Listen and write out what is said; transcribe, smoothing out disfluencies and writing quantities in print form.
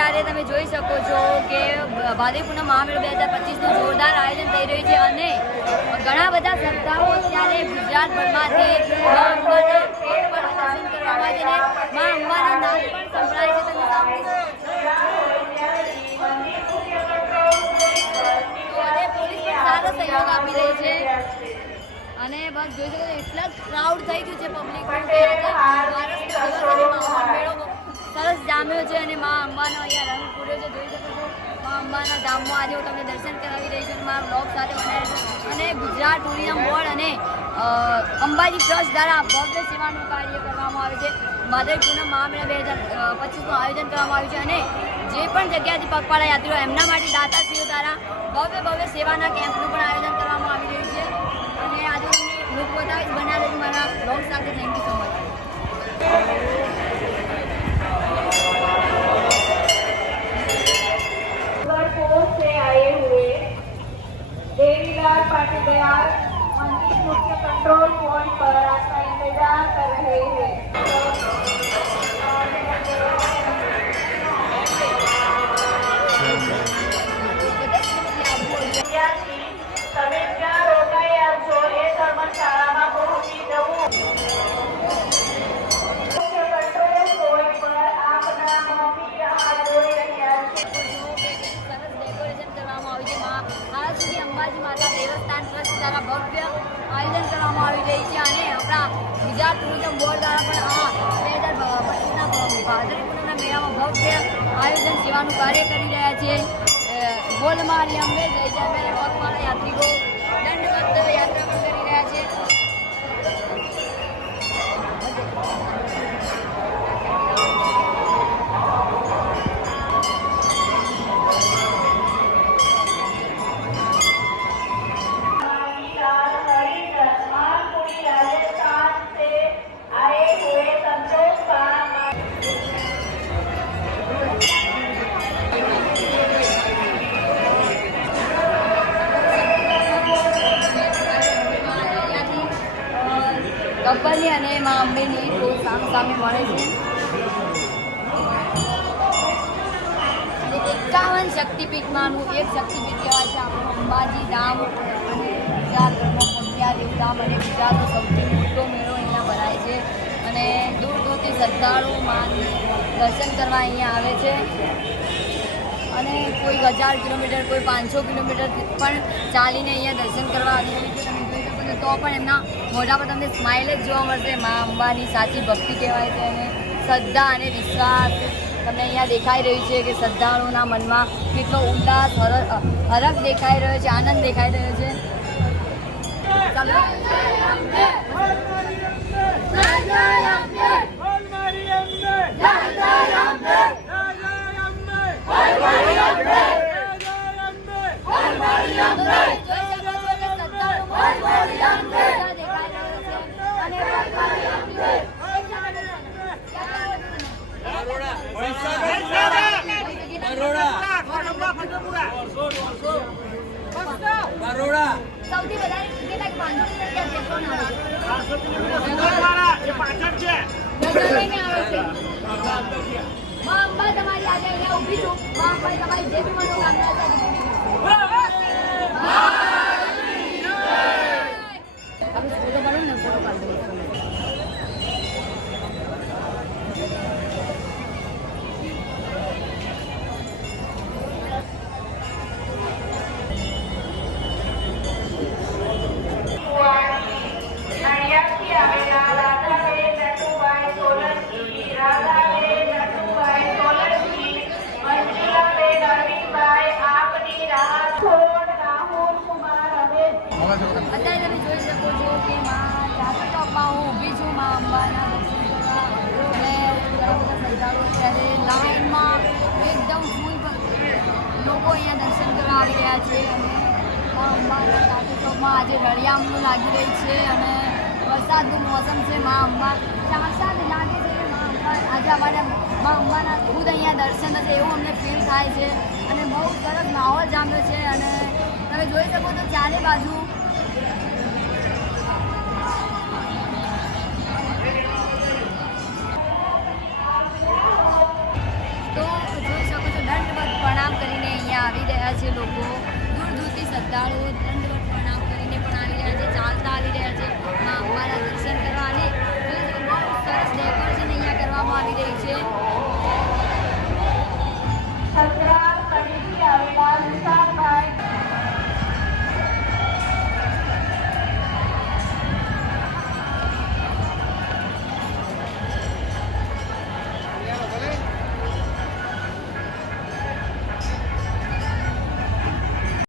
અત્યારે તમે જોઈ શકો છો કે ભાદરવી પૂનમ મહામેળો 2025નું જોરદાર આયોજન થઈ રહ્યું છે અને ઘણા બધા શ્રદ્ધાળુઓ અત્યારે ગુજરાતભરમાંથી મા અંબાના પેટ પર દર્શન કરવા માટે મા અંબાના નાદ પણ સંભળાય છે. તમે અને પોલીસ પણ સારો સહયોગ આપી રહી છે અને બસ જોઈ શકો એટલા જ ક્રાઉડ થઈ ગયું છે પબ્લિકનું કે મેળો સરસ જામ્યો છે અને મા અંબાનો અહીંયા રંગ પૂર્યો છે. જોઈ શકો છો મા અંબાના ધામમાં આજે હું તમને દર્શન કરાવી રહી છું. મારા બ્લોગ સાથે બનાવ્યું છે અને ગુજરાત ટુરિઝમ બોર્ડ અને અંબાજી ટ્રસ્ટ દ્વારા ભવ્ય સેવાનું કાર્ય કરવામાં આવે છે. ભાદરવી પૂનમ મહામેળા 2025નું આયોજન કરવામાં આવ્યું છે અને જે પણ જગ્યાએથી પગપાળા યાત્રીઓ એમના માટે દાતાશ્રીઓ દ્વારા ભવ્ય સેવાના કેમ્પનું પણ આયોજન કરવામાં આવી રહ્યું છે અને આજે હું લુક બતાવીશ. બન્યા રહેજો મારા બ્લોગ સાથે. Thank you so much. से आए हुए देवीलाल पाटीदार मंदिर मुख्य कंट्रोल पॉइंट पर आपका इंतजार कर रहे हैं. તમે ક્યાં રોકાયા છો એ ધર્મશાળામાં પહોંચી જવું. મુખ્ય કંટ્રોલ પોઈન્ટ પર આપના મમ્મી રાહ જોઈ રહ્યા છે. અંબાજી માતા દેવસ્થાન ટ્રસ્ટ દ્વારા ભવ્ય આયોજન કરવામાં આવી રહી છે અને આપણા ગુજરાત ટુરિઝમ બોર્ડ દ્વારા પણ 2025ના ભાદરવી પૂનમના મેળામાં ભવ્ય આયોજન સેવાનું કાર્ય કરી રહ્યા છે. બોલ મારી અંબે જય જય મેરે પગપાળા યાત્રિકો દંડવત યાત્રા પણ કરી રહ્યા છે. ગબ્બરની અને મા અંબેની સામે મળે છે. 51 શક્તિપીઠમાંનું એક શક્તિપીઠ કહેવાય છે આપણું અંબાજી ધામ અને ગુજરાતનું પ્રખ્યાત એવું ધામ અને ગુજરાતનો સૌથી મોટો મેળો અહીંયા ભરાય છે અને દૂર દૂરથી શ્રદ્ધાળુઓ માને દર્શન કરવા અહીંયા આવે છે અને કોઈ 1000 કિલોમીટર કોઈ 500 કિલોમીટર પણ ચાલીને અહીંયા દર્શન કરવા આવી રહ્યું છે. તમે જોઈ શકો છો તો પણ એમના મોઢા પર તમને સ્માઇલ જ જોવા મળશે. મા અંબાની સાચી ભક્તિ કહેવાય છે અને શ્રદ્ધા અને વિશ્વાસ તમને અહીંયા દેખાઈ રહ્યું છે કે શ્રદ્ધાળુઓના મનમાં કેટલો ઉલ્લાસ હરખ દેખાઈ રહ્યો છે, આનંદ દેખાઈ રહ્યો છે. સૌથી વધારે કેટલાક 500 મા અંબા તમારી આજે અહીંયા ઊભી છું. મા અંબા તમારી જે બી મનોકામના છે આપણે ફોટો પાડો ને ફોટો પાડો. અત્યારે તમે જોઈ શકો છો કે ચોકમાં હું ઊભી છું મા અંબાના દર્શન કરવા અને ઘણા બધા શ્રદ્ધાળુઓ અત્યારે લાઇનમાં એકદમ ફૂલ લોકો અહીંયા દર્શન કરવા આવી રહ્યા છે અને મા અંબાના ચાચુ ચોકમાં આજે રળિયામણું લાગી રહી છે અને વરસાદનું મોસમ છે. મા અંબા વરસાદ લાગે છે. મા અંબા આજે અમારા મા અંબાના ખુદ અહીંયા દર્શન થશે એવું અમને ફીલ થાય છે અને બહુ સરસ માહોલ જામ્યો છે અને તમે જોઈ શકો તો ચારે બાજુ તો જોઈ શકો છો રહ્યા છે લોકો. દૂર દૂરથી શ્રદ્ધાળુઓ દંડવત પ્રણામ કરીને પણ આવી રહ્યા છે, ચાલતા આવી રહ્યા છે.